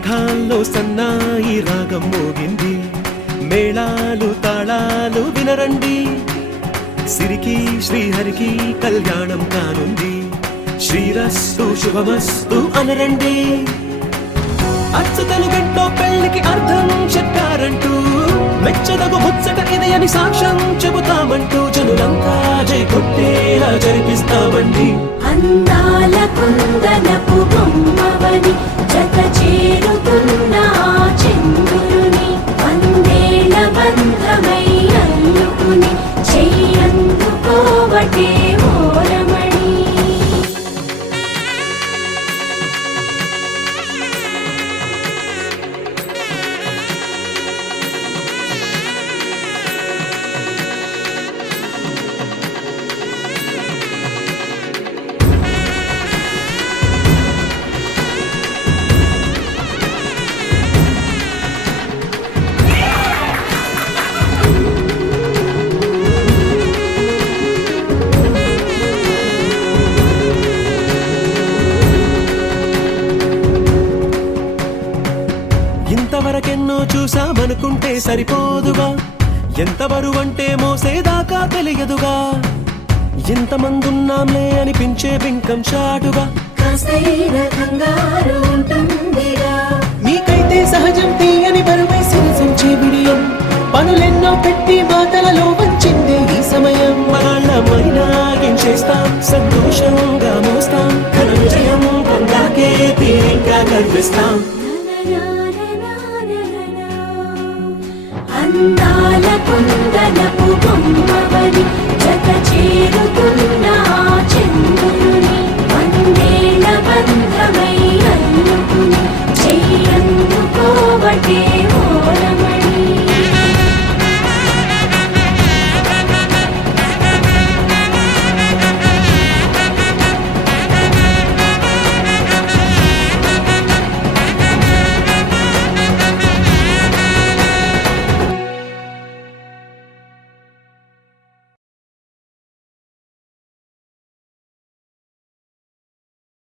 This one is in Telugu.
మేఘాల్లో సన్నాయి రాగం మోగింది, మేళాలు తాళాలు వినరండి, సిరికి శ్రీహరికి కళ్యాణం కానుంది, శ్రీరస్తు శుభమస్తు అనరండి. అచ్చతలు గంటో పెళ్లికి అర్థం చెప్పారంటూ, మెచ్చదగు ముచ్చట ఇది అని సాక్ష్యం చెబుతామంటూ, జనులంతా జై కొట్టేలా జరిపిస్తామండి. అందాల కుందనపు బొమ్మవని జత చేరుతున్న చంద్రుని, వందేళ్ల బంధమై అల్లుకుని చెయ్యందుకోవటే ఓరమణి. ఇంతవరకెన్నో చూసామనుకుంటే సరిపోదుగా, ఎంత బరువంటే మోసేదాకా తెలియదుగా, ఇంతమందున్నాంలే అనిపించే బింకం చాటుగా, కాస్తైన కంగారు ఉంటుందిగా. మీకైతే సహజం తీయని బరువై సిరిసంచే బిడియం, పనులెన్నో పెట్టి మాటలలో వంచిందే ఈ సమయం. మగాళ్ళమైనా ఏం చేస్తాం, సంతోషంగా మోస్తాం, ఘన విజయం పొందాకే తీరిగ్గా కనిపిస్తాం. అందాల కుందనపు